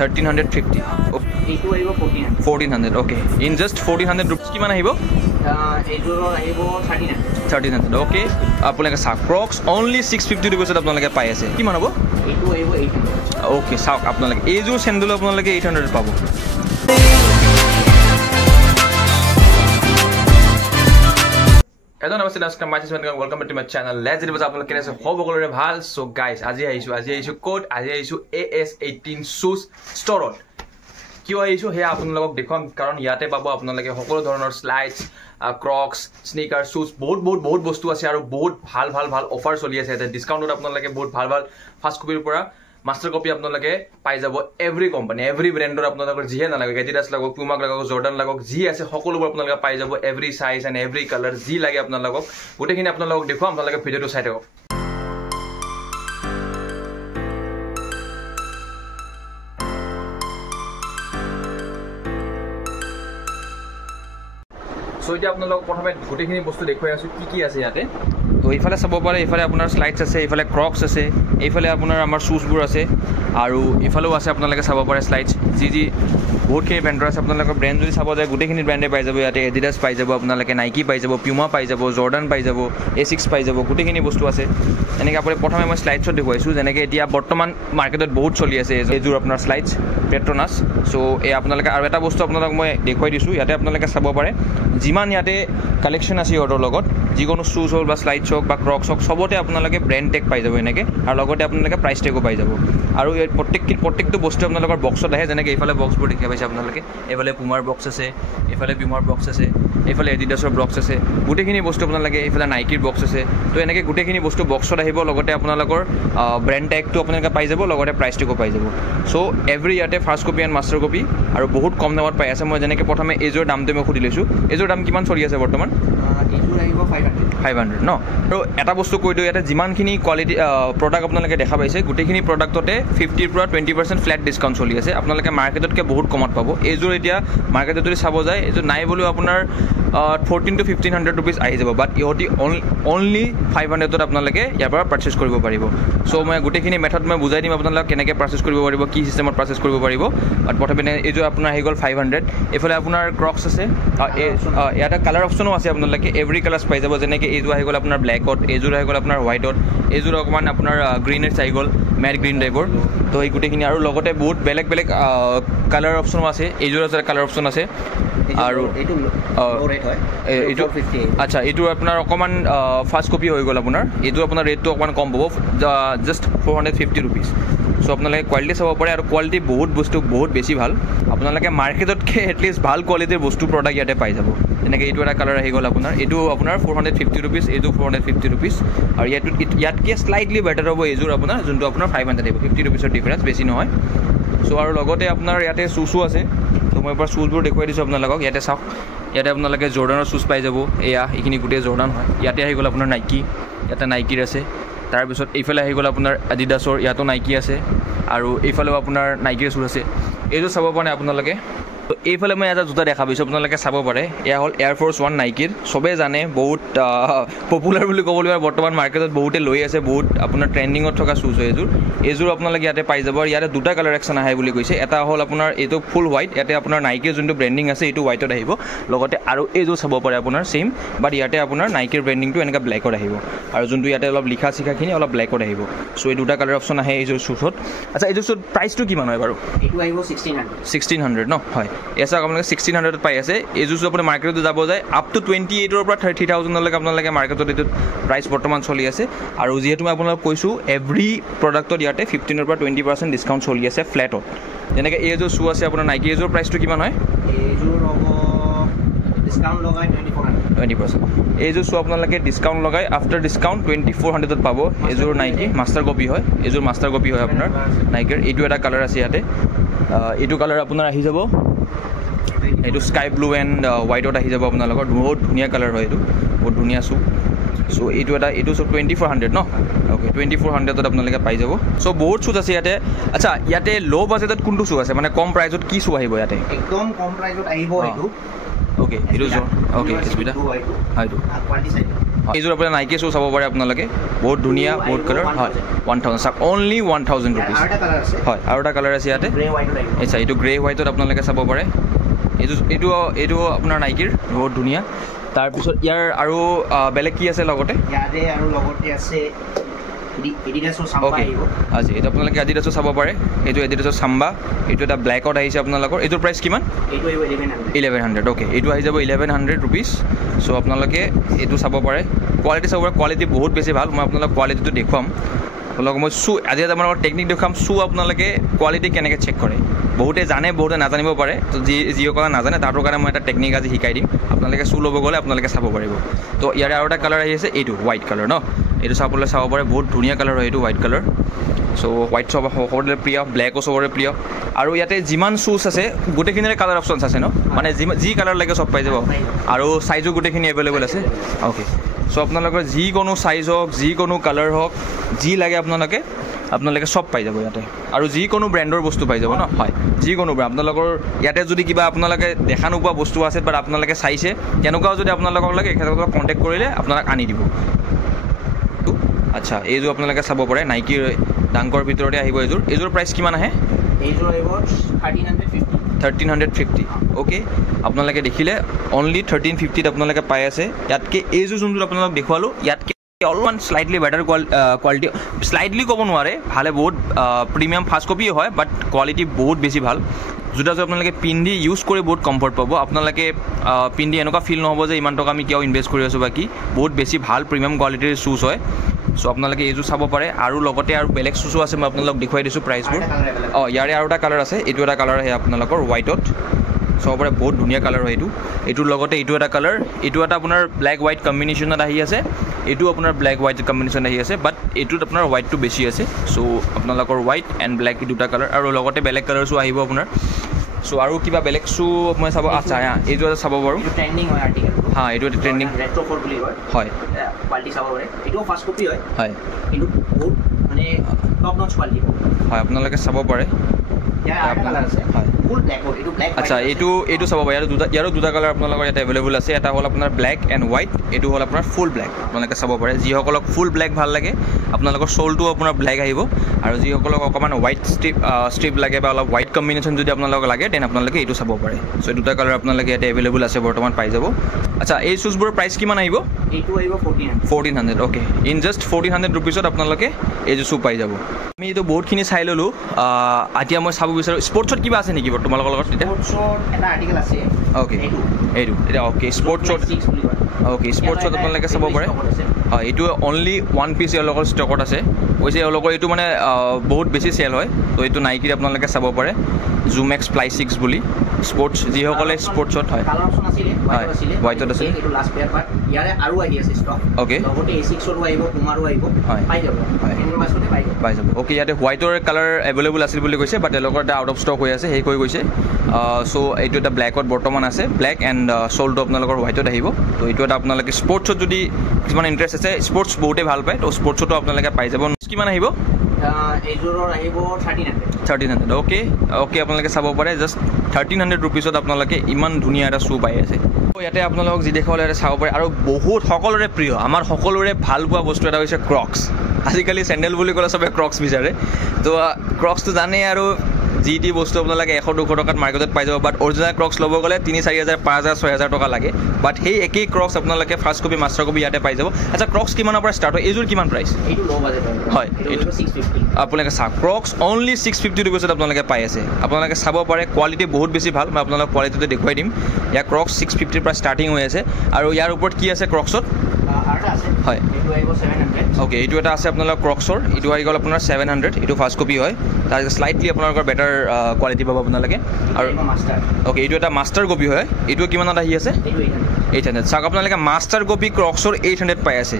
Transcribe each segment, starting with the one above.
1350 এইটো আহিব 1400 okay in just 1400 rupees কিমান আহিব এইটো আহিব 1300 ওকে আপোনালোকে চাওক ক্ৰক্স অনলি 650 rupees আপোনালোকে পাই আছে কিমান হ'ব এইটো আহিব 800 ওকে চাওক আপোনালোকে এইযোৰ চেণ্ডেল আপোনালোকে 800 পাব Hello, namaste, welcome to my channel. Let's read what you can hope all ভাল so guys আজি আহিছো code আজি আহিছো AS18 shoes store কিয় আহিছো হে আপোনালোকক দেখুৱাম কাৰণ ইয়াতে পাব আপোনালোকে সকলো ধৰণৰ স্লাইডছ ক্ৰক্স স্নিকাৰ shoes বহুত বস্তু আছে আৰু বহুত ভাল অফাৰ চলি আছে এটা ডিসকাউন্টত আপোনালোকে বহুত ভাল ফাৰ্স্ট কপিৰ পৰা মাস্টাৰ কপি আপোনালোকে পাই যাব এভৰি কোম্পানী এভৰি ব্ৰ্যান্ডৰ আপোনালোকৰ জিহে না লাগে এডিডাস লাগক পুমা লাগক জৰ্ডান লাগক জি আছে সকলোবোৰ আপোনালোকে পাই যাব every size and every colour জি লাগে আপোনালোকক গোটেখিনি আপোনালোকক দেখুৱাম আপোনালোকে ভিডিওটো চাই থাকক সো এটা আপোনালোকক প্ৰথমে গোটেখিনি বস্তু দেখুৱাই আছো কি আছে ইয়াতে তো এইফালে চাব পাৰে এইফালে আপোনাৰ স্লাইডছ আছে এইফালে ক্ৰক্স আছে এইফালে আপোনাৰ আমাৰ শুজবোৰ আছে আৰু ইফালেও আছে আপোনালোকে চাব পাৰে স্লাইডছ জি বহুতখিনি ব্ৰেণ্ডৰ আছে আপোনালোকৰ ব্ৰেণ্ড যদি চাব যায় গোটেখিনি ব্ৰেণ্ডে পাই যাব ইয়াতে এডিডাস পাই যাব আপোনালোকে নাইকি পাই যাব পিউমা পাই যাব জৰ্ডান পাই যাব A6 পাই যাব গোটেখিনি বস্তু আছে এনেকৈ আপুনি প্ৰথমে মই স্লাইডছত দেখুৱাইছোঁ যেনেকৈ এতিয়া বৰ্তমান মাৰ্কেটত বহুত চলি আছে এইযোৰ আপোনাৰ স্লাইডছ পেট্ৰনাছ চ' এই আপোনালোকে আৰু এটা বস্তু আপোনালোকক মই দেখুৱাই দিছোঁ ইয়াতে আপোনালোকে চাব পাৰে যিমান ইয়াতে কালেকশ্যন আছে ইহঁতৰ লগত যিকোনো শ্বুজ হওক বা স্লাইডছ হওক বা ক্ৰক্স হওক চবতে আপোনালোকে ব্ৰেণ্ড টেগ পাই যাব এনেকৈ আৰু লগতে আপোনালোকে প্ৰাইচ টেগো পাই যাব আৰু এই প্ৰত্যেকটো বস্তু আপোনালোকৰ বক্সত আহে যেনেকৈ এইফালে বক্সবোৰ দেখি পাইছে আপোনালোকে এইফালে পুমাৰ বক্স আছে এইফালে পিউমাৰ বক্স আছে এইফালে এডিডাছৰ বক্স আছে গোটেইখিনি বস্তু আপোনালোকে এইফালে নাইকিৰ বক্স আছে তো এনেকৈ গোটেইখিনি বস্তু বক্সত আহিব লগতে আপোনালোকৰ ব্ৰেণ্ড টেগটো আপোনালোকে পাই যাব লগতে প্ৰাইচ টেগো পাই যাব চ' এভৰি ইয়াতে first copy and master copy আৰু বহুত কম দামত পাই আছে মই যেনেকৈ প্ৰথমে এইযোৰ দামটো মই সুধি লৈছোঁ এইযোৰ দাম কিমান চলি আছে বৰ্তমান এইটো আহিব 500 ন আৰু এটা বস্তু কৈ দিওঁ ইয়াতে যিমানখিনি কোৱালিটি প্ৰডাক্ট আপোনালোকে দেখা পাইছে গোটেইখিনি প্ৰডাক্টতে 50 পৰা 20% ফ্লেট ডিছকাউণ্ট চলি আছে আপোনালোকে মাৰ্কেটতকৈ বহুত কমত পাব এইযোৰ এতিয়া মাৰ্কেটত যদি চাব যায় এইযোৰ নাই বুলিও আপোনাৰ 14 to 1500 rupees আহি যাব বাট ইহঁতি অনলি 500ত আপোনালোকে ইয়াৰ পৰা পাৰ্চেছ কৰিব পাৰিব চ' মই গোটেইখিনি মেথড মই বুজাই দিম আপোনালোকক কেনেকৈ পাৰ্চেছ কৰিব পাৰিব কি চিষ্টেমত পাৰ্চেছ কৰিব পাৰিব বাট প্ৰথমে এইযোৰ আপোনাৰ আহি গ'ল 500 এইফালে আপোনাৰ ক্ৰক্স আছে ইয়াতে কালাৰ অপশ্যনো আছে আপোনালোকে এভৰি কালাৰ্ছ পাই যাব যেনেকৈ এইযোৰ আহি গ'ল আপোনাৰ ব্লেকত এইযোৰ আহি গ'ল আপোনাৰ হোৱাইটত এইযোৰ অকণমান আপোনাৰ গ্ৰীনেছ আহি গ'ল মেট গ্ৰীণ টাইপৰ তো এই গোটেইখিনি আৰু লগতে বহুত বেলেগ কালাৰ অপশ্যনো আছে এইযোৰ কালাৰ অপশ্যন আছে আৰু এইটো আচ্ছা এইটো আপোনাৰ অকণমান ফাৰ্ষ্ট কপি হৈ গ'ল আপোনাৰ এইটো আপোনাৰ ৰেটটো অকণমান কম পাব জাষ্ট 450 rupees চ' আপোনালোকে কোৱালিটি চাব পাৰে আৰু কোৱালিটি বহুত বেছি ভাল আপোনালোকে মাৰ্কেটতকৈ এটলিষ্ট ভাল কোৱালিটিৰ বস্তু প্ৰডাক্ট ইয়াতে পাই যাব যেনেকৈ এইটো এটা কালাৰ আহি গ'ল এইটো আপোনাৰ 450 rupees এইটো 450 rupees আৰু ইয়াতকৈ স্লাইটলি বেটাৰ হ'ব এইযোৰ আপোনাৰ যোনটো আপোনাৰ 500 আহিব 50 rupeesৰ ডিফাৰেঞ্চ বেছি নহয় চ' আৰু লগতে আপোনাৰ ইয়াতে শ্বুজো আছে তো মই এবাৰ শ্বুজবোৰ দেখুৱাই দিছোঁ আপোনালোকক ইয়াতে চাওক ইয়াতে আপোনালোকে জৰ্ডানৰ শ্বুজ পাই যাব এইখিনি গোটেই জৰ্ডান হয় ইয়াতে আহি গ'ল আপোনাৰ নাইকি ইয়াতে নাইকিৰ আছে তাৰপিছত এইফালে আহি গ'ল আপোনাৰ এডিডাছৰ ইয়াতো নাইকি আছে আৰু এইফালেও আপোনাৰ নাইকিৰ শ্বুজ আছে এইযোৰ চাব পৰা নাই আপোনালোকে তো এইফালে মই এটা জোতা দেখা পাইছোঁ আপোনালোকে চাব পাৰে এয়া হ'ল এয়াৰ ফ'ৰ্চ 1 নাইকিৰ চবেই জানে বহুত পপুলাৰ বুলি ক'বলৈ বৰ্তমান মাৰ্কেটত বহুতে লৈ আছে বহুত আপোনাৰ ট্ৰেণ্ডিঙত থকা শ্বুজ হয় এইযোৰ আপোনালোকে ইয়াতে পাই যাব আৰু ইয়াতে দুটা কালাৰেকশ্যন আহে বুলি কৈছে এটা হ'ল আপোনাৰ এইটো ফুল হোৱাইট ইয়াতে আপোনাৰ নাইকিৰ যোনটো ব্ৰেণ্ডিং আছে এইটো হোৱাইটত আহিব লগতে আৰু এইযোৰ চাব পাৰে আপোনাৰ ছেইম বাট ইয়াতে আপোনাৰ নাইকিৰ ব্ৰেণ্ডিংটো এনেকৈ ব্লেকত আহিব আৰু যোনটো ইয়াতে অলপ লিখা চিখাখিনি অলপ ব্লেকত আহিব চ' এই দুটা কালাৰ অপশ্যন আহে এইযোৰ শ্বুজত আচ্ছা এইযোৰ শ্বুজ প্ৰাইচটো কিমান হয় বাৰু এইটো আহিব 1600 ন হয় এছা আপোনালোকে 1600ত পাই আছে এইযোৰ আপুনি মাৰ্কেটত যাব যায় আপ টু 28ৰ পৰা 30,000লৈকে আপোনালোকে মাৰ্কেটত এইটো প্ৰাইচ বৰ্তমান চলি আছে আৰু যিহেতু মই আপোনালোকক কৈছোঁ এভৰি প্ৰডাক্টত ইয়াতে 15ৰ পৰা 20% ডিছকাউণ্ট চলি আছে ফ্লেটত যেনেকৈ এইযোৰ শ্বু আছে আপোনাৰ নাইকি এইযোৰ প্ৰাইচটো কিমান হয় এইযোৰ হ'ব ডিছকাউণ্ট লগাই 20% এইযোৰ শ্বু আপোনালোকে ডিছকাউণ্ট লগাই আফটাৰ ডিছকাউণ্ট 2400ত পাব এইযোৰ নাইকি মাষ্টাৰ কপি হয় এইযোৰ মাষ্টাৰ কপি হয় আপোনাৰ নাইকিৰ এইটো এটা কালাৰ আছে ইয়াতে এইটো কালাৰ আপোনাৰ আহি যাব এইটো স্কাই ব্লু এণ্ড হোৱাইটত আহি যাব আপোনালোকৰ বহুত ধুনীয়া কালাৰ হয় এইটো বহুত ধুনীয়া শ্বু চ' এইটো 2400 ন অ'কে 2400ত আপোনালোকে পাই যাব চ' বহুত শ্বুজ আছে ইয়াতে আচ্ছা ইয়াতে ল' বাজেটত কোনটো শ্বু আছে মানে কম প্ৰাইজত কি শ্বু আহিব ইয়াতে একদম কম প্ৰাইজত আহিব এইটো ওকে এইটো ওকে স্পীডা হয়টো এইযোৰ আপোনাৰ নাইকি শ্বু চাব পাৰে আপোনালোকে বহুত ধুনীয়া বহুত কালাৰ হয় 1000 চাওক অনলি 1000 ৰুপিজ হয় আৰু এটা কালাৰ আছে ইয়াতে আচ্ছা এইটো গ্ৰে হোৱাইটত আপোনালোকে চাব পাৰে এইটো আপোনাৰ নাইকিৰ বহুত ধুনীয়া তাৰপিছত ইয়াৰ আৰু বেলেগ কি আছে লগতে আজি এইটো আপোনালোকে এডিডাছৰ চাব পাৰে এইটো এডিডাছৰ চাম্বা এইটো এটা ব্লেকত আহিছে আপোনালোকৰ এইটোৰ প্ৰাইচ কিমান 1100 অ'কে এইটো আহি যাব 1100 ৰুপিজ চ' আপোনালোকে এইটো চাব পাৰে কোৱালিটি চাব পাৰে কোৱালিটি বহুত বেছি ভাল মই আপোনালোকক কোৱালিটিটো দেখুৱাম আপোনালোকক মই শ্বু আজি এটা আপোনালোকৰ টেকনিক দেখুৱাম শ্বু আপোনালোকে কোৱালিটি কেনেকৈ চেক কৰে বহুতে জানে বহুতে নাজানিব পাৰে তো যিসকলে নাজানে তাহাঁতৰ কাৰণে মই এটা টেকনিক আজি শিকাই দিম আপোনালোকে শ্বু ল'ব গ'লে আপোনালোকে চাব পাৰিব তো ইয়াৰে আৰু এটা কালাৰ আহি আছে এইটো হোৱাইট কালাৰ ন এইটো চাবলৈ চাব পাৰে বহুত ধুনীয়া কালাৰ হয় এইটো হোৱাইট কালাৰ চ' হোৱাইট চব সকলোৰে প্ৰিয় ব্লেকো চবৰে প্ৰিয় আৰু ইয়াতে যিমান শ্বুজ আছে গোটেইখিনিৰে কালাৰ অপশ্যনছ আছে ন মানে যি কালাৰ লাগে চব পাই যাব আৰু চাইজো গোটেইখিনি এভেইলেবল আছে অ'কে চ' আপোনালোকৰ যিকোনো চাইজ হওক যিকোনো কালাৰ হওক যি লাগে আপোনালোকে চব পাই যাব ইয়াতে আৰু যিকোনো ব্ৰেণ্ডৰ বস্তু পাই যাব ন হয় যিকোনো ব্ৰেণ্ড আপোনালোকৰ ইয়াতে যদি কিবা আপোনালোকে দেখা নোপোৱা বস্তু আছে বাট আপোনালোকে চাইছে তেনেকুৱাও যদি আপোনালোকক লাগে এখেতক কণ্টেক্ট কৰিলে আপোনাক আনি দিব আচ্ছা এইযোৰ আপোনালোকে চাব পাৰে নাইকিৰ ডাংকৰ ভিতৰতে আহিব এইযোৰ প্ৰাইচ কিমান আহে 1350 অ'কে আপোনালোকে দেখিলে অনলি 1350ত আপোনালোকে পাই আছে ইয়াতকৈ এইযোৰ যোনযোৰ আপোনালোক দেখুৱালোঁ ইয়াতকৈ অলপমান শ্লাইটলি বেটাৰ কোৱালিটি শ্লাইটলি ক'ব নোৱাৰে ভালে বহুত প্ৰিমিয়াম ফাৰ্ষ্ট কপিয়ে হয় বাট কোৱালিটি বহুত বেছি ভাল জোতাযোৰ আপোনালোকে পিন্ধি ইউজ কৰি বহুত কমফৰ্ট পাব আপোনালোকে পিন্ধি এনেকুৱা ফিল নহ'ব যে ইমান টকা আমি কিয় ইনভেষ্ট কৰি আছোঁ বাকী বহুত বেছি ভাল প্ৰিমিয়াম কোৱালিটিৰ শ্বুজ হয় চ' আপোনালোকে এইযোৰ চাব পাৰে আৰু লগতে আৰু বেলেগ শ্বুজো আছে মই আপোনালোকক দেখুৱাই দিছোঁ প্ৰাইচবোৰ ইয়াৰে আৰু এটা কালাৰ আছে এইটো এটা কালাৰ আহে আপোনালোকৰ হোৱাইটত চাব পাৰে বহুত ধুনীয়া কালাৰ হয় এইটোৰ লগতে এইটো এটা কালাৰ এইটো এটা আপোনাৰ ব্লেক হোৱাইট কম্বিনেশ্যনত আহি আছে এইটো আপোনাৰ ব্লেক হোৱাইট কম্বিনেশ্যন আহি আছে বাট এইটোত আপোনাৰ হোৱাইটটো বেছি আছে চ' আপোনালোকৰ হোৱাইট এণ্ড ব্লেক এই দুটা কালাৰ আৰু লগতে বেলেগ কালাৰছো আহিব আপোনাৰ চ' আৰু কিবা বেলেগ শ্বু মই চাব আচ্ছা এইটো এটা চাব বাৰু হা এইটো এটা ট্ৰেণ্ডিং হয় হয় আপোনালোকে চাব পাৰে আচ্ছা এইটো চাব পাৰে ইয়াৰো দুটা কালাৰ আপোনালোকৰ ইয়াতে এভেইলেবল আছে এটা হ'ল আপোনাৰ ব্লেক এণ্ড হোৱাইট এইটো হ'ল আপোনাৰ ফুল ব্লেক আপোনালোকে চাব পাৰে যিসকলক ফুল ব্লেক ভাল লাগে আপোনালোকৰ শ্বলটো আপোনাৰ ব্লেক আহিব আৰু যিসকলক অকণমান হোৱাইট ষ্ট্ৰিপ লাগে বা অলপ হোৱাইট কম্বিনেশ্যন যদি আপোনালোকক লাগে দেন আপোনালোকে এইটো চাব পাৰে চ' এই দুটা কালাৰ আপোনালোকে ইয়াতে এভেইলেবল আছে বৰ্তমান পাই যাব আচ্ছা এই শ্বুজবোৰৰ প্ৰাইচ কিমান আহিব 1400 অ'কে ইন জাষ্ট 1400 ৰুপিজত আপোনালোকে এইযোৰ শ্বু পাই যাব আমি এইটো বহুতখিনি চাই ল'লোঁ এতিয়া মই চাব বিচাৰোঁ স্পৰ্টছত কিবা আছে নেকি তোমালোকৰ লগত এতিয়া অ'কে এইটো এতিয়া অ'কে স্পৰ্টছত অ'কে স্পৰ্টছত আপোনালোকে চাব পাৰে হয় এইটো অনলি 1 পিচ এওঁলোকৰ ষ্টকত আছে কৈছে এওঁলোকৰ এইটো মানে বহুত বেছি চেল হয় তো এইটো নাইকিত আপোনালোকে চাব পাৰে জুমেক্স ফ্লাই 6 বুলি স্পৰ্টছ যিসকলে স্পৰ্টছত হয় হয় হোৱাইটত আছে অ'কে পাই যাব অ'কে ইয়াতে হোৱাইটৰ কালাৰ এভেইলেবল আছিল বুলি কৈছে বাট তেওঁলোকৰ এটা আউট অফ ষ্টক হৈ আছে সেই কৈ গৈছে চ' এইটো এটা ব্লেকত বৰ্তমান আছে ব্লেক এণ্ড শ্বলটো আপোনালোকৰ হোৱাইটত আহিব তো এইটো এটা আপোনালোকে স্পৰ্টছত যদি কিছুমান ইণ্টাৰেষ্ট আছে স্পৰ্টছ বহুতেই ভাল পায় তো স্পৰ্টছতো আপোনালোকে পাই যাব কিমান আহিব 1300 অ'কে আপোনালোকে চাব পাৰে জাষ্ট 1300 ৰুপিজত আপোনালোকে ইমান ধুনীয়া এটা শ্বু পাই আছে ইয়াতে আপোনালোকক যি দেখাবলৈ ইয়াতে চাব পাৰে আৰু বহুত সকলোৰে প্ৰিয় আমাৰ সকলোৰে ভাল পোৱা বস্তু এটা হৈছে ক্ৰক্স আজিকালি চেণ্ডেল বুলি ক'লে চবে ক্ৰক্স বিচাৰে তো ক্ৰক্সটো জানেই আৰু যি টি বস্তু আপোনালোকে 100-200 টকাত মাৰ্কেটত পাই যাব বাট অৰিজিনেল ক্ৰক্স ল'ব গ'লে 3-4 হাজাৰ 5 হাজাৰ 6 হাজাৰ টকা লাগে বাট সেই একেই ক্ৰক্স আপোনালোকে ফাৰ্ষ্ট কপি মাষ্টাৰ কপি ইয়াতে পাই যাব আচ্ছা ক্ৰক্স কিমানৰ পৰা ষ্টাৰ্ট হয় এইযোৰ কিমান প্ৰাইচ হয় আপোনালোকে চাওক ক্ৰক্স অনলি 650 ৰুপিজত আপোনালোকে পাই আছে আপোনালোকে চাব পাৰে কোৱালিটি বহুত বেছি ভাল মই আপোনালোকক কোৱালিটিটো দেখুৱাই দিম ইয়াৰ ক্ৰক্স 650ৰ পৰা ষ্টাৰ্টিং হৈ আছে আৰু ইয়াৰ ওপৰত কি আছে ক্ৰক্সত হয় অ'কে এইটো এটা আছে আপোনালোকৰ ক্ৰক্সৰ এইটো আহি গ'ল আপোনাৰ 700 এইটো ফাৰ্ষ্ট কপি হয় তাৰ শ্লাইটলি আপোনালোকৰ বেটাৰ কোৱালিটি পাব আপোনালোকে আৰু অ'কে এইটো এটা মাষ্টাৰ কপি হয় এইটো কিমানত আহি আছে 800 চাওক আপোনালোকে মাষ্টাৰ কপি ক্ৰক্সৰ 800 পাই আছে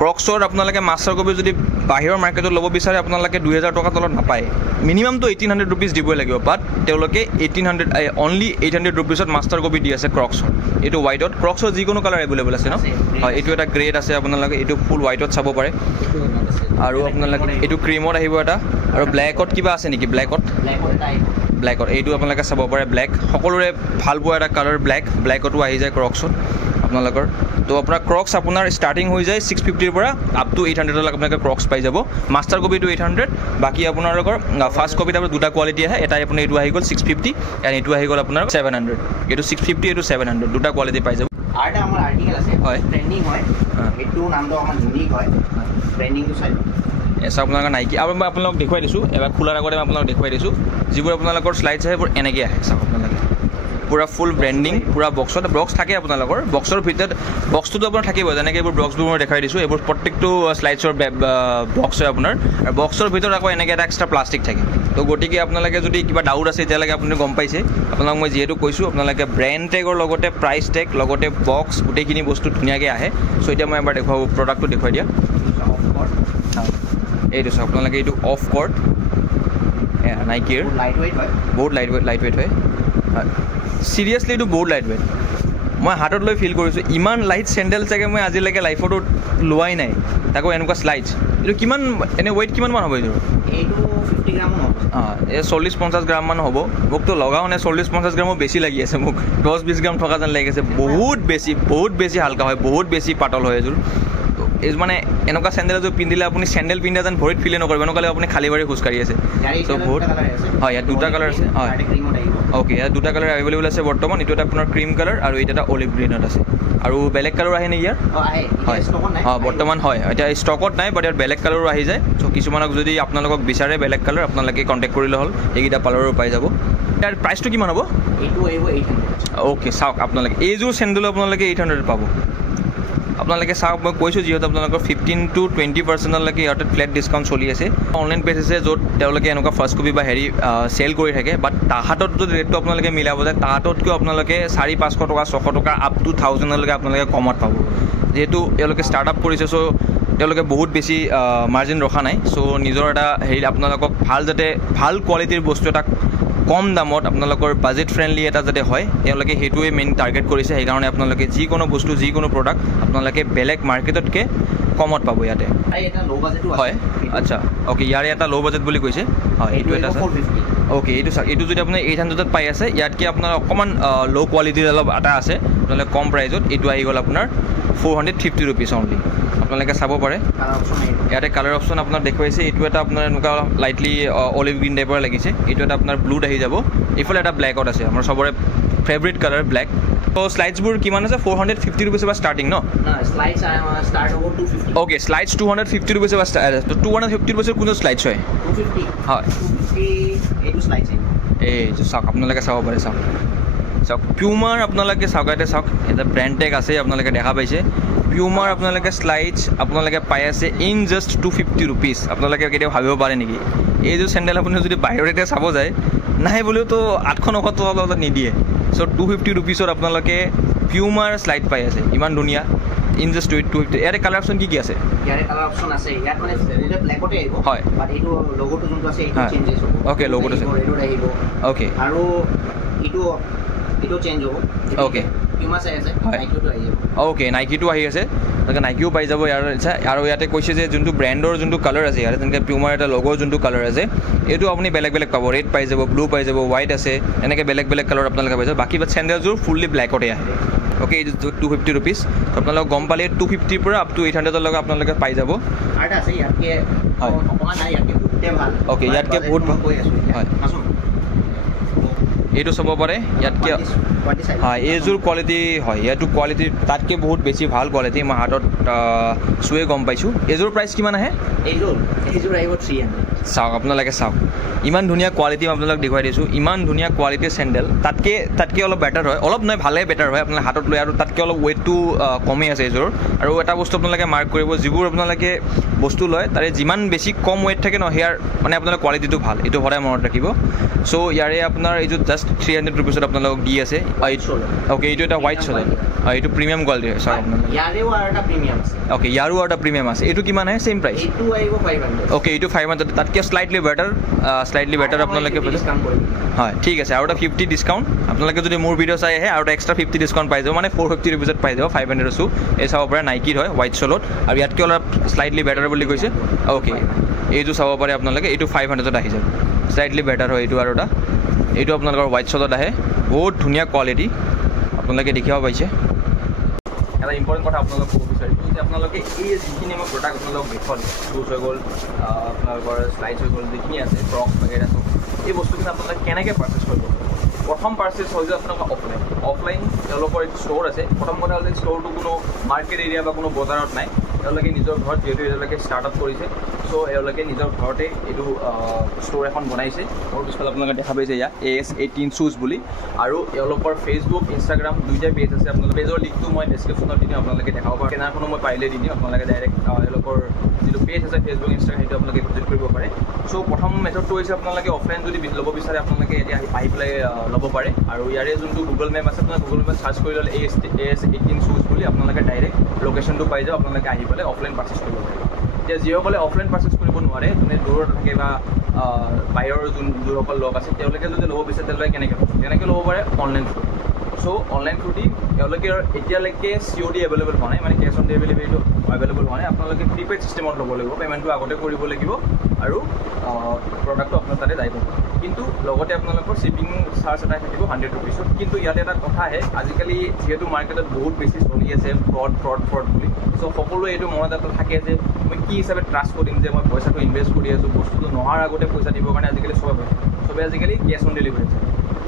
ক্ৰক্সৰ আপোনালোকে মাষ্টাৰ কপি যদি বাহিৰৰ মাৰ্কেটত ল'ব বিচাৰে আপোনালোকে 2000 টকাৰ তলত নাপায় মিনিমামটো 1800 ৰুপিজ দিবই লাগিব বাট তেওঁলোকে 1800 অনলি 800 ৰুপিজত মাষ্টাৰ কপি দি আছে ক্ৰক্সৰ এইটো হোৱাইটত ক্ৰক্সৰ যিকোনো কালাৰ এভেইলেবল আছে ন হয় এইটো এটা গ্ৰেড আছে আপোনালোকে এইটো ফুল হোৱাইটত চাব পাৰে আৰু আপোনালোকে এইটো ক্ৰীমত আহিব এটা আৰু ব্লেকত কিবা আছে নেকি ব্লেকত এইটো আপোনালোকে চাব পাৰে ব্লেক সকলোৰে ভাল পোৱা এটা কালাৰ ব্লেকতো আহি যায় ক্ৰক্সত আপোনালোকৰ তো আপোনাৰ ক্ৰক্স আপোনাৰ ষ্টাৰ্টিং হৈ যায় 650ৰ পৰা আপ টু 800 লৈকে আপোনালোকে ক্ৰক্স পাই যাব মাষ্টাৰ কপিটো 800 বাকি আপোনালোকৰ ফাৰ্ষ্ট কপিত আপোনাৰ দুটা কোৱালিটি আহে এটা আপোনাৰ এইটো আহি গ'ল 650 এণ্ড এইটো আহি গ'ল আপোনাৰ 700 এইটো 650 এইটো 700 দুটা কোৱালিটি পাই যাব আৰু এটা আমাৰ আৰ্টিকেল আছে হয় ট্ৰেন্ডিং হয় এইটো নামটো আমাৰ ইউনিক হয় ট্ৰেন্ডিংটো চাই এসা আপোনালোকৰ নাইকি আৰু মই আপোনালোকক দেখুৱাই দিছোঁ এবাৰ খোলাৰ আগতে মই আপোনালোকক দেখুৱাই দিছোঁ যিবোৰ আপোনালোকৰ শ্লাইডছ আহে এইবোৰ এনেকৈ আহে চাওক আপোনালোকে পুৰা ফুল ব্ৰেণ্ডিং পুৰা বক্সত বক্স থাকে আপোনালোকৰ বক্সৰ ভিতৰত বক্সটোতো আপোনাৰ থাকিব যেনেকৈ এইবোৰ বক্সবোৰ মই দেখাই দিছোঁ এইবোৰ প্ৰত্যেকটো শ্লাইডছৰ বক্স হয় আপোনাৰ আৰু বক্সৰ ভিতৰত আকৌ এনেকৈ এটা এক্সট্ৰা প্লাষ্টিক থাকে তো গতিকে আপোনালোকে যদি কিবা ডাউট আছে এতিয়ালৈকে আপুনি গম পাইছে আপোনালোক মই যিহেতু কৈছোঁ আপোনালোকে ব্ৰেণ্ড টেগৰ লগতে প্ৰাইচ টেগ লগতে বক্স গোটেইখিনি বস্তু ধুনীয়াকৈ আহে চ' এতিয়া মই এবাৰ দেখুৱাব প্ৰডাক্টটো দেখুৱাই দিয়া এইটো চাওক আপোনালোকে এইটো অফ কৰ্ড নাইকিৰ বহুত লাইট ৱেইট হয় চিৰিয়াছলি এইটো বহুত লাইট ৱেইট মই হাতত লৈ ফিল কৰিছোঁ ইমান লাইট চেণ্ডেল চাগে মই আজিলৈকে লাইফতো লোৱাই নাই তাকো এনেকুৱা শ্লাইডছ এইটো কিমান এনে ৱেইট কিমানমান হ'ব এইটো এইটো 50 গ্ৰাম হ'ব এই 40-50 গ্ৰামমান হ'ব মোকতো লগাও নে 40-50 গ্ৰামো বেছি লাগি আছে মোক 10-20 গ্ৰাম থকা যেন লাগি আছে বহুত বেছি হালকা হয় বহুত বেছি পাতল হয় এইযোৰ এই মানে এনেকুৱা চেণ্ডেল এযোৰ পিন্ধিলে আপুনি চেণ্ডেল পিন্ধা যেন ভৰিত ফিলে নকৰিব এনেকুৱা আপুনি খালী ভৰি খোজকাঢ়ি আছে চ' বহুত হয় ইয়াত দুটা কালাৰ আছে হয় অ'কে ইয়াত দুটা কালাৰ এভেইলেবল আছে বৰ্তমান এইটো এটা আপোনাৰ ক্ৰীম কালাৰ আৰু এইটো এটা অলিভ গ্ৰীণত আছে আৰু বেলেগ কালাৰ আহে নেকি ইয়াৰ হয় বৰ্তমান হয় এতিয়া ষ্টকত নাই বাট ইয়াত বেলেগ কালাৰো আহি যায় চ' কিছুমানক যদি আপোনালোকক বিচাৰে বেলেগ কালাৰ আপোনালোকে কণ্টেক্ট কৰিলে হ'ল এইকেইটা কালাৰো পাই যাব ইয়াৰ প্ৰাইচটো কিমান হ'ব অ'কে চাওক আপোনালোকে এইযোৰ চেণ্ডেলো আপোনালোকে 800 পাব আপোনালোকে চাওক মই কৈছোঁ যিহেতু আপোনালোকৰ 15 to 20% ইয়াতে ফ্লেট ডিছকাউণ্ট চলি আছে অনলাইন পেজ আছে য'ত তেওঁলোকে এনেকুৱা ফাৰ্ষ্ট কপি বা হেৰি চেল কৰি থাকে বাট তাহাঁতত যদি ৰেটটো আপোনালোকে মিলাব যায় তাহাঁততকৈ আপোনালোকে 400-500 টকা 600 টকা আপ টু 1000লৈকে আপোনালোকে কমত পাব যিহেতু তেওঁলোকে ষ্টাৰ্টআপ কৰিছে চ' তেওঁলোকে বহুত বেছি মাৰ্জিন ৰখা নাই চ' নিজৰ এটা হেৰি আপোনালোকক যাতে ভাল কোৱালিটিৰ বস্তু এটা কম দামত আপোনালোকৰ বাজেট ফ্ৰেণ্ডলি এটা যাতে হয় তেওঁলোকে সেইটোৱে মেইন টাৰ্গেট কৰিছে সেইকাৰণে আপোনালোকে যিকোনো বস্তু যিকোনো প্ৰডাক্ট আপোনালোকে বেলেগ মাৰ্কেটতকৈ কমত পাব ইয়াতে হয় আচ্ছা অ'কে ইয়াৰে এটা ল' বাজেট বুলি কৈছে হয় এইটো এটা অ'কে এইটো চাওক এইটো যদি আপুনি 800ত পাই আছে ইয়াতকৈ আপোনাৰ অকণমান ল' কোৱালিটিৰ অলপ এটা আছে আপোনালোকে কম প্ৰাইজত এইটো আহি গ'ল আপোনাৰ 450 ৰুপিজ অনলি আপোনালোকে চাব পাৰে ইয়াতে কালাৰ অপশ্যন আপোনাৰ দেখুৱাইছে এইটো এটা আপোনাৰ এনেকুৱা লাইটলি অলিভ গ্ৰীণ টাইপৰ লাগিছে এইটো এটা আপোনাৰ ব্লুত আহি যাব এইফালে এটা ব্লেকত আছে আমাৰ চবৰে ফেভৰেট কালাৰ ব্লেক ত' শ্লাইডছবোৰ কিমান আছে 450 ৰুপিজৰ পৰা ষ্টাৰ্টিং ন অ'কে শ্লাইডছ 250 ৰুপিজৰ পৰা ষ্টাৰ্ট আছে 250 ৰুপিজৰ কোনটো শ্লাইডছ হয় হয় এইটো চাওক আপোনালোকে চাব পাৰে চাওক পিউমাৰ আপোনালোকে চাওক ইয়াতে চাওক এটা ব্ৰেণ্ড টেগ আছে আপোনালোকে দেখা পাইছে পিউমাৰ আপোনালোকে শ্লাইডছ আপোনালোকে পাই আছে ইন জাষ্ট 250 ৰুপিজ আপোনালোকে কেতিয়াও ভাবিব পাৰে নেকি এইযোৰ চেণ্ডেল আপুনি যদি বাহিৰতে চাব যায় নাই বুলিওতো 800-900 টকা নিদিয়ে চ' 250 ৰুপিজত আপোনালোকে পিউমাৰ শ্লাইড পাই আছে ইমান ধুনীয়া ইন জাষ্ট 250 ইয়াৰে কালাৰ অপশ্যন কি আছে ইয়াৰে কালাৰ অপশ্যন আছে ইয়াত মানে ব্লেকতে আহিব হয় বাট এইটো লোগোটো যোনটো আছে এইটো চেঞ্জেছ হ'ব অ'কে লোগোটো আছে এইটো আহিব অ'কে আৰু এইটো চেঞ্জ হ'ব অ'কে অ'কে নাইকিটো আহি আছে তেনেকৈ নাইকিও পাই যাব ইয়াৰ আৰু ইয়াতে কৈছে যে যোনটো ব্ৰেণ্ডৰ যোনটো কালাৰ আছে ইয়াতে তেনেকৈ পিউমাৰ এটা লগৰ যোনটো কালাৰ আছে এইটো আপুনি বেলেগ পাব ৰেড পাই যাব ব্লু পাই যাব হোৱাইট আছে এনেকৈ বেলেগ কালাৰ আপোনালোকে পাই যাব বাকী চেণ্ডেলযোৰ ফুল্লি ব্লেকতে আহে অ'কে এইটো 250 ৰুপিজ আপোনালোকক গম পালে 250ৰ পৰা আপ টু 800লৈকে আপোনালোকে পাই যাব অ'কে ইয়াতকৈ বহুত হয় এইটো চাব পাৰে ইয়াতকৈ হয় এইযোৰ কোৱালিটি হয় ইয়াতো কোৱালিটি তাতকৈ বহুত বেছি ভাল কোৱালিটি মই হাতত চুৱে গম পাইছোঁ এইযোৰ প্ৰাইচ কিমান আহে এইযোৰ আহিব 300 চাওক আপোনালোকে চাওক ইমান ধুনীয়া কোৱালিটি মই আপোনালোকক দেখুৱাই দিছোঁ ইমান ধুনীয়া কোৱালিটিৰ চেণ্ডেল তাতকৈ অলপ বেটাৰ হয় অলপ নহয় ভালেই বেটাৰ হয় আপোনালোকে হাতত লৈ আৰু তাতকৈ অলপ ৱেইটটো কমেই আছে এইযোৰ আৰু এটা বস্তু আপোনালোকে মাৰ্ক কৰিব যিবোৰ আপোনালোকে বস্তু লয় তাৰে যিমান বেছি কম ৱেইট থাকে ন সেয়াৰ মানে আপোনালোকৰ কোৱালিটিটো ভাল এইটো সদায় মনত ৰাখিব চ' ইয়াৰে আপোনাৰ এইটো জাষ্ট 300 ৰুপিজত আপোনালোকক দি আছে অ'কে এইটো এটা হোৱাইট চলে এইটো প্ৰিমিয়াম কোৱালিটি হয় চাওক অ'কে ইয়াৰো আৰু এটা প্ৰিমিয়াম আছে এইটো কিমান আহে ছেইম প্ৰাইচ অ'কে এইটো 500 তাতকৈ স্লাইটলি বেটাৰ আপোনালোকে হয় ঠিক আছে আৰু এটা 50 ডিছকাউণ্ট আপোনালোকে যদি মোৰ ভিডিঅ' চাই আহে আৰু এটা এক্সট্ৰা 50 ডিছকাউণ্ট পাই যাব মানে 450 ৰুপিজত পাই যাব 500 চো এই চাব পাৰে নাইকিৰ হয় হোৱাইট চলত আৰু ইয়াতকৈ অলপ স্লাইটলি বেটাৰ বুলি কৈছে অ'কে এইটো চাব পাৰে আপোনালোকে এইটো 500ত আহি যাব স্লাইটলি বেটাৰ হয় এইটো আৰু এটা এইটো আপোনালোকৰ হোৱাইট চলত আহে বহুত ধুনীয়া কোৱালিটি আপোনালোকে দেখিব পাইছে এটা ইম্পৰ্টেণ্ট কথা আপোনালোকক ক'ব বিচাৰিছোঁ যে আপোনালোকে এই যিখিনি মই প্ৰডাক্ট আপোনালোকক দেখুৱালোঁ, শ্বুজ হৈ গ'ল, আপোনালোকৰ শ্লাইডছ হৈ গ'ল, যিখিনি আছে ক্ৰক্স বাগেৰা চব, এই বস্তুখিনি আপোনালোকে কেনেকৈ পাৰ্চেছ কৰিব। প্ৰথম পাৰ্চেছ হৈ যায় আপোনালোকৰ অফলাইন তেওঁলোকৰ এইটো ষ্ট'ৰ আছে। প্ৰথম কথা হ'ল যে ষ্ট'ৰটো কোনো মাৰ্কেট এৰিয়া বা কোনো বজাৰত নাই, তেওঁলোকে নিজৰ ঘৰত যিহেতু এওঁলোকে ষ্টাৰ্টআপ কৰিছে, চ' এওঁলোকে নিজৰ ঘৰতে এইটো ষ্ট'ৰ এখন বনাইছে। মোৰ পিছফালে আপোনালোকে দেখা পাইছে এয়া AS18 শ্বুজ বুলি, আৰু এওঁলোকৰ ফেচবুক ইনষ্টাগ্ৰাম দুইটাই পেজ আছে। আপোনালোকে পেজৰ লিংকটো মই ডেছক্ৰিপশ্যনত দি দিম, আপোনালোকে দেখাব পাৰে। কেনাৰখনো মই পাৰিলে দি দিম, আপোনালোকে ডাইৰেক্ট এওঁলোকৰ যিটো পেজ আছে ফেচবুক ইনষ্টাগ্ৰাম সেইটো আপোনালোকে ভিজিট কৰিব পাৰে। চ' প্ৰথম মেথডটো হৈছে আপোনালোকে অফলাইন যদি ল'ব বিচাৰে আপোনালোকে এতিয়া আহি পেলাই ল'ব পাৰে। আৰু ইয়াৰে যোনটো গুগল মেপ আছে, আপোনালোকে গুগল মেপ চাৰ্চ কৰি ল'লে AS18 শ্বুজ বুলি আপোনালোকে ডাইৰেক্ট লোকেশ্যনটো পাই যাওক, আপোনালোকে আহি পেলাই অফলাইন পাৰ্চেছ কৰিব পাৰে। এতিয়া যিসকলে অফলাইন পাৰ্চেছ কৰিব নোৱাৰে, যোনে দূৰত থাকে বা বাহিৰৰ যোনসকল লগ আছে, তেওঁলোকে যদি ল'ব বিচাৰে তেওঁলোকে কেনেকৈ ল'ব পাৰে, অনলাইন থ্ৰু। চ' অনলাইন থ্ৰু দি তেওঁলোকে এতিয়ালৈকে COD এভেইলেবল হোৱা নাই, মানে কেছ অন ডেলিভাৰীটো এভেইলেবল হোৱা নাই। আপোনালোকে প্ৰিপেইড ছিষ্টেমত ল'ব লাগিব, পে'মেণ্টটো আগতে কৰিব লাগিব আৰু প্ৰডাক্টটো আপোনাৰ তাতে যাই পাব। কিন্তু লগতে আপোনালোকৰ শ্বিপিং চাৰ্জ এটা থাকিব 100 ৰুপিছত। কিন্তু ইয়াতে এটা কথা আহে, আজিকালি যিহেতু মাৰ্কেটত বহুত বেছি চলি আছে ফ্ৰড বুলি, চ' সকলোৱে এইটো মনত এটা থাকে যে মই কি হিচাপে ট্ৰাষ্ট কৰিম যে মই পইচাটো ইনভেষ্ট কৰি আছোঁ, বস্তুটো নোহোৱাৰ আগতে পইচা দিবৰ কাৰণে আজিকালি চবে আজিকালি কেছ অন ডেলিভাৰী আছে।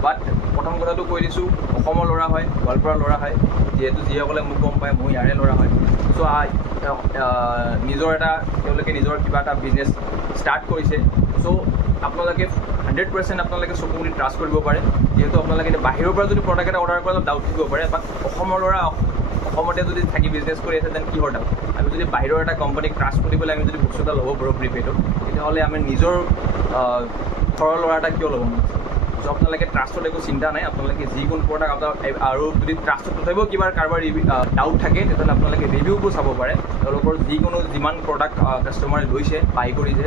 বাট প্ৰথম কথাটো কৈ দিছোঁ, অসমৰ ল'ৰা হয়, গোৱালপাৰাৰ ল'ৰা হয়, যিহেতু যিসকলে মোক গম পায় মই ইয়াৰে ল'ৰা হয়। চ' তেওঁলোকে নিজৰ কিবা এটা বিজনেছ ষ্টাৰ্ট কৰিছে। চ' আপোনালোকে 100% আপোনালোকে চকু মুদি ট্ৰাষ্ট কৰিব পাৰে, যিহেতু আপোনালোকে বাহিৰৰ পৰা যদি প্ৰডাক্ট এটা অৰ্ডাৰ কৰে অলপ ডাউট থাকিব পাৰে। বাট অসমৰ ল'ৰা অসমতে যদি থাকি বিজনেছ কৰি আছে দেন কিহৰ ডাউট। আমি যদি বাহিৰৰ এটা কোম্পানীক ট্ৰাষ্ট কৰি পেলাই আমি যদি বস্তু এটা ল'ব পাৰোঁ প্ৰিপেইডত, তেতিয়াহ'লে আমি নিজৰ ঘৰৰ ল'ৰা এটা কিয় ল'ব নোৱাৰোঁ। চ' আপোনালোকে ট্ৰাষ্টত একো চিন্তা নাই, আপোনালোকে যিকোনো প্ৰডাক্ট আপোনাৰ আৰু যদি ট্ৰাষ্টত তথাপিও কিবা কাৰোবাৰ ডাউট থাকে তেতিয়াহ'লে আপোনালোকে ৰিভিউবোৰ চাব পাৰে। তেওঁলোকৰ যিমান প্ৰডাক্ট কাষ্টমাৰে লৈছে বাই কৰিছে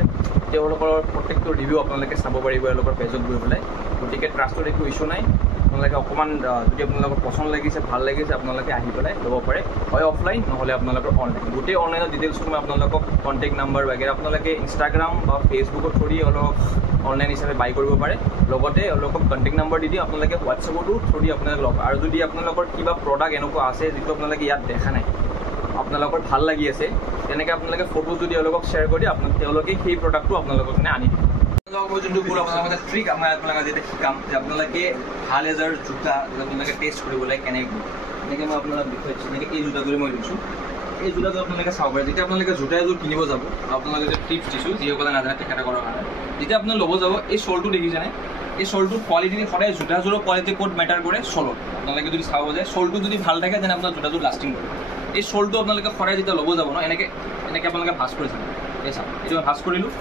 তেওঁলোকৰ প্ৰত্যেকটো ৰিভিউ আপোনালোকে চাব পাৰিব এওঁলোকৰ পেজত গৈ পেলাই। গতিকে ট্ৰাষ্টৰ একো ইছ্যু নাই। আপোনালোকে অকণমান যদি আপোনালোকৰ পচন্দ লাগিছে, ভাল লাগিছে, আপোনালোকে আহি পেলাই ল'ব পাৰে, হয় অফলাইন নহ'লে আপোনালোকৰ অনলাইন। গোটেই অনলাইনৰ ডিটেইলছটো মই আপোনালোকক কণ্টেক্ট নাম্বাৰ বাগেৰা আপোনালোকে ইনষ্টাগ্ৰাম বা ফেচবুকৰ থ্ৰু দি অলপ অনলাইন হিচাপে বাই কৰিব পাৰে। লগতে অলপ কণ্টেক্ট নাম্বাৰ দি দিওঁ, আপোনালোকে হোৱাটছএপতো থ্ৰু দি আপোনালোকে ল'ব। আৰু যদি আপোনালোকৰ কিবা প্ৰডাক্ট এনেকুৱা আছে যিটো আপোনালোকে ইয়াত দেখা নাই, আপোনালোকৰ ভাল লাগি আছে, তেনেকৈ আপোনালোকে ফটো যদি তেওঁলোকক শ্বেয়াৰ কৰি দিয়ে, তেওঁলোকে সেই প্ৰডাক্টটো আপোনালোকৰ কাৰণে আনি দিব। মই যোনটো ক'লো আপোনালোকে ট্ৰিক আপোনালোকে যেতিয়া শিকাম যে আপোনালোকে ভাল এযোৰ জোতা আপোনালোকে টেষ্ট কৰিবলৈ কেনেকৈ, এনেকৈ মই আপোনালোকক দেখুৱাইছোঁ। যেনেকৈ এই জোতাযোৰে মই দিছোঁ, এই জোতাযোৰ আপোনালোকে চাব পাৰে। যেতিয়া আপোনালোকে জোতা এযোৰ কিনিব যাব, আপোনালোকে যে টিপছ দিছোঁ যিসকলে নাজানে তেখেতসকলৰ কাৰণে, যেতিয়া আপোনালোকে ল'ব যাব, এই শ্বলটো দেখিছেনে, এই শ্বলটোৰ কোৱালিটি সদায় জোতাযোৰৰ কোৱালিটি ক'ত মেটাৰ কৰে, শ্বলত। আপোনালোকে যদি চাব যায় শ্বলটো যদি ভাল থাকে তেনে আপোনাৰ জোতাযোৰ লাষ্টিং কৰে। এই শ্বলটো আপোনালোকে সদায় যেতিয়া ল'ব যাব ন, এনেকৈ আপোনালোকে ভাঁজ কৰি চাব। এই চাওক, এইটো মই ভাঁজ কৰিলোঁ,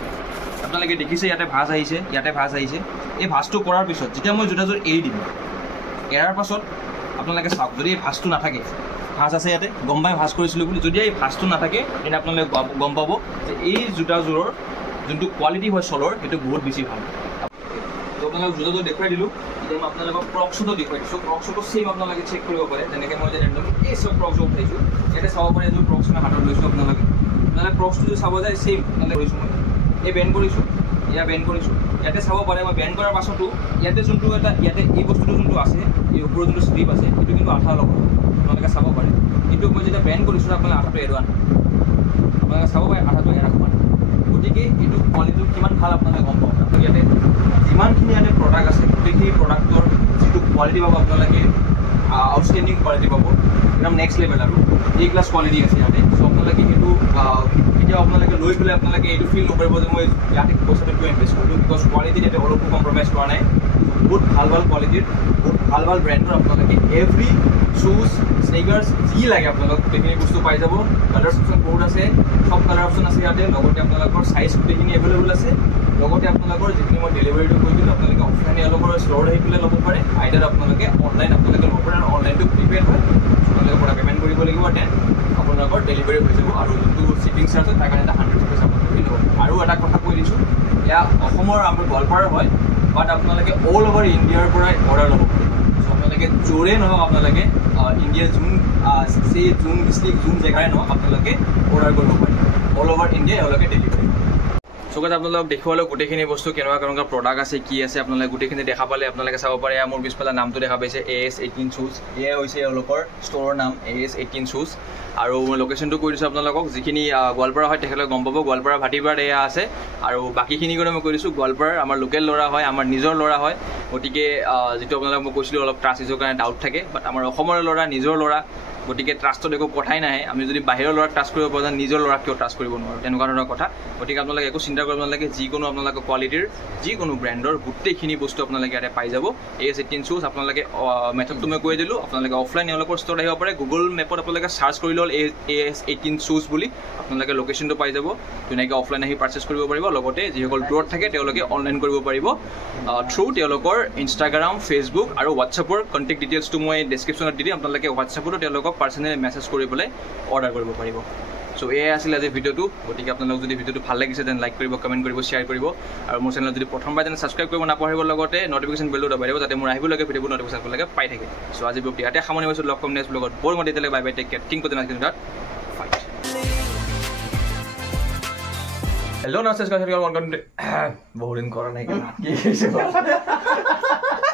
আপোনালোকে দেখিছে ইয়াতে ভাঁজ আহিছে, ইয়াতে ভাঁজ আহিছে। এই ভাঁজটো কৰাৰ পিছত যেতিয়া মই জোতাযোৰ এৰি দিম, এৰাৰ পাছত আপোনালোকে চাওক, যদি এই ভাঁজটো নাথাকে, ভাঁজ আছে ইয়াতে, গম পাই ভাঁজ কৰিছিলোঁ বুলি, যদি এই ভাঁজটো নাথাকে তেনে আপোনালোকে গম পাব যে এই জোতাযোৰৰ যোনটো কোৱালিটি হয় শ্বলৰ সেইটো বহুত বেছি ভাল। তো আপোনালোকক জোতাযোৰ দেখুৱাই দিলোঁ। এতিয়া মই আপোনালোকক ক্ৰক্সটো দেখুৱাই দিছোঁ। ক্ৰক্সটো চেম আপোনালোকে চেক কৰিব পাৰে। যেনেকৈ মই যে এই চব ক্ৰক্সটো উঠাইছোঁ, ইয়াতে চাব পাৰে এযোৰ ক্ৰক্স মই হাতত লৈছোঁ। আপোনালোকে ক্ৰক্সটো যদি চাব যায় চেম আপোনালোকে কৰিছোঁ, মই এই বেণ্ড কৰিছোঁ, ইয়াত বেণ্ড কৰিছোঁ, ইয়াতে চাব পাৰে। মই বেণ্ড কৰাৰ পাছতো ইয়াতে যোনটো ইয়াতে এই বস্তুটো যোনটো আছে, এই ওপৰৰ যোনটো স্লিপ আছে সেইটো কিন্তু আঠা লগত আপোনালোকে চাব পাৰে। কিন্তু মই যেতিয়া বেণ্ড কৰিছোঁ আপোনালোকে আঠাটো এৰুৱা নাই, আপোনালোকে চাব পাৰে আঠাটো এৰা হোৱা নাই। গতিকে এইটো কোৱালিটিটো কিমান ভাল আপোনালোকে গম পাব। ইয়াতে যিমানখিনি ইয়াতে প্ৰডাক্ট আছে গোটেইখিনি প্ৰডাক্টৰ যিটো কোৱালিটি পাব আপোনালোকে আউটষ্টেণ্ডিং কোৱালিটি পাব, একদম নেক্সট লেভেল আৰু A ক্লাছ কোৱালিটি আছে ইয়াতে। চ' আপোনালোকে সেইটো এতিয়া আপোনালোকে লৈ পেলাই আপোনালোকে এইটো ফিল নকৰিব যে মই ইয়াতে পইচাটো কিয় ইনভেষ্ট কৰিলোঁ, বিকজ কোৱালিটিত ইয়াতে অলপো কম্প্ৰমাইজ কৰা নাই। বহুত ভাল কোৱালিটিৰ, বহুত ভাল ব্ৰেণ্ডৰ আপোনালোকে এভৰি শ্বুজ, স্নিকাৰ্ছ যি লাগে আপোনালোক গোটেইখিনি বস্তু পাই যাব। কালাৰ অপশ্যন বহুত আছে, সব কালাৰ অপশ্যন আছে ইয়াতে। লগতে আপোনালোকৰ চাইজ গোটেইখিনি এভেইলেবল আছে। লগতে আপোনালোকৰ যিখিনি মই ডেলিভাৰীটো কৰি দিলোঁ, আপোনালোকে অফলাইন এওঁলোকৰ ষ্ট'ৰত আহি পেলাই ল'ব পাৰে, আইডাৰ আপোনালোকে অনলাইন আপোনালোকে ল'ব পাৰে। আৰু অনলাইনটো প্ৰিপেইড হয়, আপোনালোকে পৰা পে'মেণ্ট কৰিব লাগিব, দেন আপোনালোকৰ ডেলিভাৰী হৈ যাব। আৰু যোনটো শ্বিপিং চাৰ্জ হয় তাৰ কাৰণে এটা 100 ৰুপিজ আপোনালোকে ল'ব। আৰু এটা কথা কৈ দিছোঁ, এয়া অসমৰ আমাৰ গোৱালপাৰাৰ হয়, বাট আপোনালোকে অল অভাৰ ইণ্ডিয়াৰ পৰাই অৰ্ডাৰ ল'ব পাৰে। চ' আপোনালোকে য'ৰে নহওক, আপোনালোকে ইণ্ডিয়াৰ যোন ডিষ্ট্ৰিক্ট যোন জেগাৰে নহওক আপোনালোকে অৰ্ডাৰ কৰিব পাৰে। অল অভাৰ ইণ্ডিয়া এওঁলোকে ডেলিভাৰী। চ' চকুত আপোনালোকক দেখুৱালোঁ গোটেইখিনি বস্তু কেনেকুৱা প্ৰডাক্ট আছে কি আছে আপোনালোকে গোটেইখিনি দেখা পালে আপোনালোকে চাব পাৰে মোৰ পিছফালে নামটো দেখা পাইছে AS18 শ্বুজ এয়া হৈছে এওঁলোকৰ ষ্ট'ৰৰ নাম AS18 শ্বুজ আৰু মই লোকেশ্যনটো কৈ দিছোঁ আপোনালোকক যিখিনি গোৱালপাৰা হয় তেখেতলোকে গম পাব গোৱালপাৰা ভাটিপাৰাত এয়া আছে আৰু বাকীখিনি কৰি মই কৈ দিছোঁ গোৱালপাৰাৰ আমাৰ লোকেল ল'ৰা হয় আমাৰ নিজৰ ল'ৰা হয় গতিকে যিটো আপোনালোকক মই কৈছিলোঁ অলপ ট্ৰাষ্ট ইছ্যুৰ কাৰণে ডাউট থাকে বাট আমাৰ অসমৰ ল'ৰা নিজৰ ল'ৰা গতিকে ট্ৰাষ্টত একো কথাই নাহে আমি যদি বাহিৰৰ ল'ৰাক ট্ৰাষ্ট কৰিব পৰা যায় নিজৰ ল'ৰাক কিয় ট্ৰাষ্ট কৰিব নোৱাৰোঁ তেনেকুৱা ধৰণৰ কথা গতিকে আপোনালোকে একো চিন্তা কৰিব নালাগে যিকোনো আপোনালোকৰ কোৱালিটিৰ যিকোনো ব্ৰেণ্ডৰ গোটেইখিনি বস্তু আপোনালোকে ইয়াতে পাই যাব AS18 শ্বুজ আপোনালোকে মেথডটো মই কৈ দিলোঁ আপোনালোকে অফলাইন এওঁলোকৰ ষ্ট'ৰত আহিব পাৰে গুগল মেপত আপোনালোকে চাৰ্চ কৰি ল'ল AS18 শ্বুজ বুলি আপোনালোকে লোকেশ্যনটো পাই যাব ধুনীয়াকৈ অফলাইন আহি পাৰ্চেছ কৰিব পাৰিব লগতে যিসকল দূৰত থাকে তেওঁলোকে অনলাইন কৰিব পাৰিব থ্ৰু তেওঁলোকৰ ইনষ্টাগ্ৰাম ফেচবুক আৰু হোৱাটছএপৰ কণ্টেক্ট ডিটেইলছটো মই ডেছক্ৰিপশ্যনত দি দিম আপোনালোকে হোৱাটছএপতো তেওঁলোকক পাৰ্চনেলি মেছেজ কৰি পেলাই অৰ্ডাৰ কৰিব পাৰিব চ' এয়াই আছিল আজি ভিডিঅ'টো গতিকে আপোনালোক যদি ভিডিঅ'টো ভাল লাগিছে দেন লাইক কৰিব কমেণ্ট কৰিব শ্বেয়াৰ কৰিব আৰু মোৰ চেনেলত যদি প্ৰথমবাৰ তেনে ছাবস্ক্ৰাইব কৰিব নাপাহৰিব লগতে নটিফিকেশ্যন বেলটো দবাই দিব যাতে মোৰ আহিবলগীয়া ভিডিঅ'বোৰ নটিফিকেশ্যন আপোনালোকে পাই থাকে চ' আজি ব্লগটো ইয়াতে সামৰণি মাৰিছোঁ লগ পাম নেক্সট ব্লগত বৰ মই তেতিয়ালৈকে bye bye take care king cotton fight hello' নমস্কাৰ বহুত দিন কৰা নাই কি